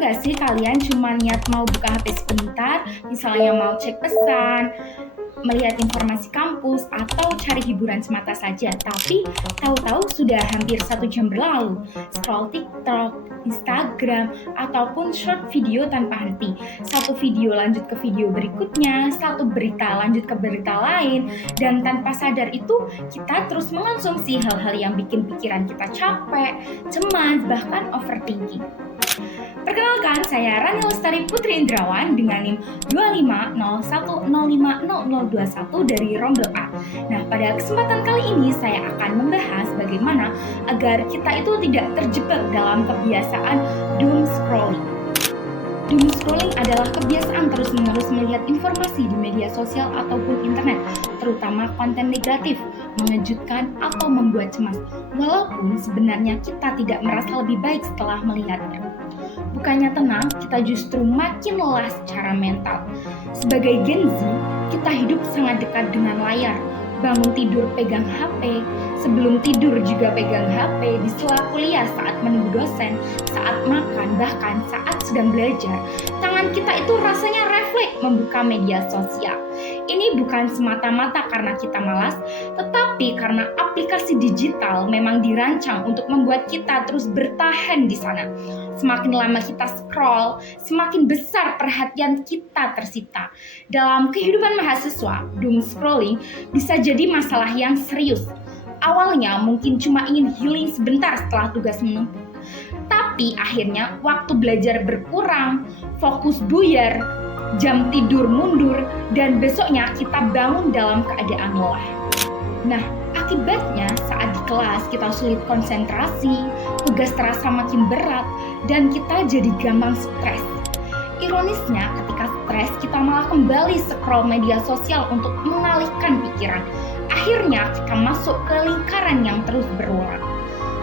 nggak sih kalian cuma niat mau buka HP sebentar, misalnya mau cek pesan, melihat informasi kampus, atau cari hiburan semata saja, tapi tahu-tahu sudah hampir 1 jam berlalu, scroll TikTok, Instagram, ataupun short video tanpa henti. Satu video lanjut ke video berikutnya, satu berita lanjut ke berita lain, dan tanpa sadar itu kita terus mengonsumsi hal-hal yang bikin pikiran kita capek, cemas, bahkan overthinking. Perkenalkan, saya Rani Lestari Putri Indrawan dengan NIM 2501050021 dari Rombel A. Nah, pada kesempatan kali ini saya akan membahas bagaimana agar kita itu tidak terjebak dalam kebiasaan doom scrolling. Doom scrolling adalah kebiasaan terus-menerus melihat informasi di media sosial ataupun internet, terutama konten negatif, mengejutkan, atau membuat cemas, walaupun sebenarnya kita tidak merasa lebih baik setelah melihatnya. Bukannya tenang, kita justru makin lelah secara mental. Sebagai Gen Z, kita hidup sangat dekat dengan layar. Bangun tidur pegang HP, sebelum tidur juga pegang HP, di sela kuliah, saat menunggu dosen, saat makan, bahkan saat sedang belajar. Tangan kita itu rasanya refleks membuka media sosial. Ini bukan semata-mata karena kita malas, tetapi karena aplikasi digital memang dirancang untuk membuat kita terus bertahan di sana. Semakin lama kita scroll, semakin besar perhatian kita tersita. Dalam kehidupan mahasiswa, doom scrolling bisa jadi masalah yang serius. Awalnya mungkin cuma ingin healing sebentar setelah tugas menumpuk. Tapi akhirnya waktu belajar berkurang, fokus buyar, jam tidur mundur, dan besoknya kita bangun dalam keadaan lelah. Nah, akibatnya saat di kelas kita sulit konsentrasi, tugas terasa makin berat, dan kita jadi gampang stres. Ironisnya, ketika stres kita malah kembali scroll media sosial untuk mengalihkan pikiran. Akhirnya kita masuk ke lingkaran yang terus berulang.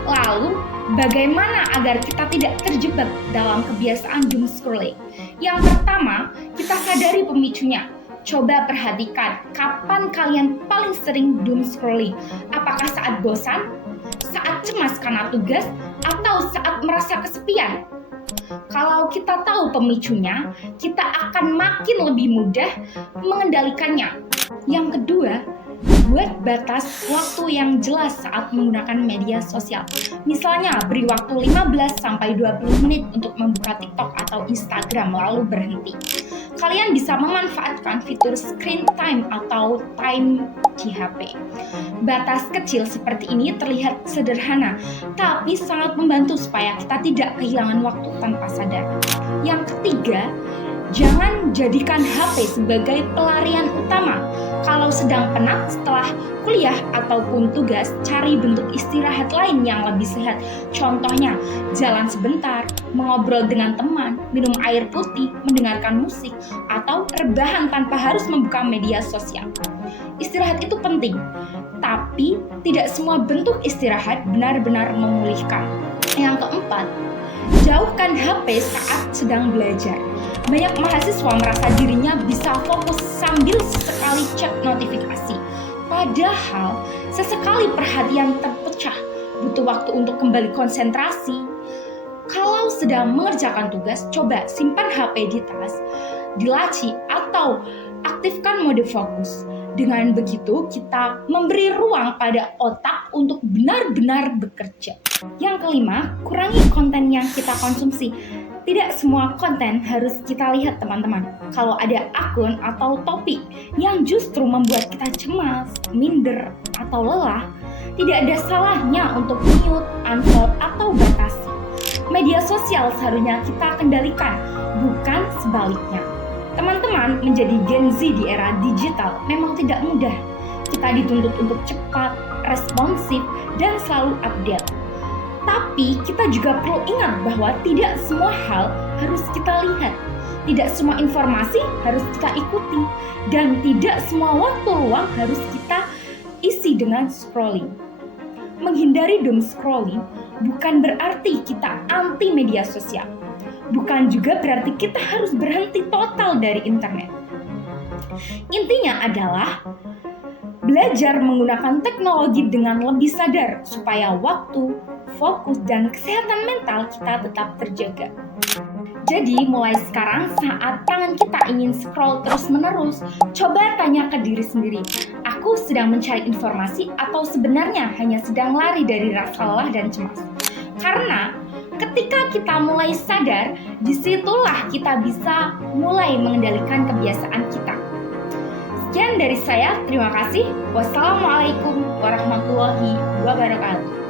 Lalu, bagaimana agar kita tidak terjebak dalam kebiasaan doom scrolling? Yang pertama, kita sadari pemicunya. Coba perhatikan kapan kalian paling sering doom scrolling. Apakah saat bosan, saat cemas karena tugas, atau saat merasa kesepian? Kalau kita tahu pemicunya, kita akan makin lebih mudah mengendalikannya. Yang kedua, buat batas waktu yang jelas saat menggunakan media sosial. Misalnya, beri waktu 15-20 menit untuk membuka TikTok atau Instagram lalu berhenti. Kalian bisa memanfaatkan fitur screen time atau time di HP. Batas kecil seperti ini terlihat sederhana, tapi sangat membantu supaya kita tidak kehilangan waktu tanpa sadar. Yang ketiga, jangan jadikan HP sebagai pelarian utama. Kalau sedang penat setelah kuliah ataupun tugas, cari bentuk istirahat lain yang lebih sehat. Contohnya, jalan sebentar, mengobrol dengan teman, minum air putih, mendengarkan musik, atau rebahan tanpa harus membuka media sosial. Istirahat itu penting, tapi tidak semua bentuk istirahat benar-benar memulihkan. Yang keempat, jauhkan HP saat sedang belajar. Banyak mahasiswa merasa dirinya bisa fokus sambil sesekali cek notifikasi. Padahal, sesekali perhatian terpecah, butuh waktu untuk kembali konsentrasi. Kalau sedang mengerjakan tugas, coba simpan HP di tas, di laci, atau aktifkan mode fokus. Dengan begitu, kita memberi ruang pada otak untuk benar-benar bekerja. Yang kelima, kurangi konten yang kita konsumsi. Tidak semua konten harus kita lihat, teman-teman. Kalau ada akun atau topik yang justru membuat kita cemas, minder, atau lelah, tidak ada salahnya untuk mute, unfollow, atau batasi. Media sosial seharusnya kita kendalikan, bukan sebaliknya. Teman-teman, menjadi Gen Z di era digital memang tidak mudah. Kita dituntut untuk cepat, responsif, dan selalu update. Tapi kita juga perlu ingat bahwa tidak semua hal harus kita lihat, tidak semua informasi harus kita ikuti, dan tidak semua waktu luang harus kita isi dengan scrolling. Menghindari doom scrolling bukan berarti kita anti media sosial, bukan juga berarti kita harus berhenti total dari internet. Intinya adalah belajar menggunakan teknologi dengan lebih sadar supaya waktu, fokus, dan kesehatan mental kita tetap terjaga. Jadi mulai sekarang saat tangan kita ingin scroll terus-menerus, coba tanya ke diri sendiri, aku sedang mencari informasi atau sebenarnya hanya sedang lari dari rasa lelah dan cemas? Karena ketika kita mulai sadar, disitulah kita bisa mulai mengendalikan kebiasaan kita. Sekian dari saya, terima kasih. Wassalamualaikum warahmatullahi wabarakatuh.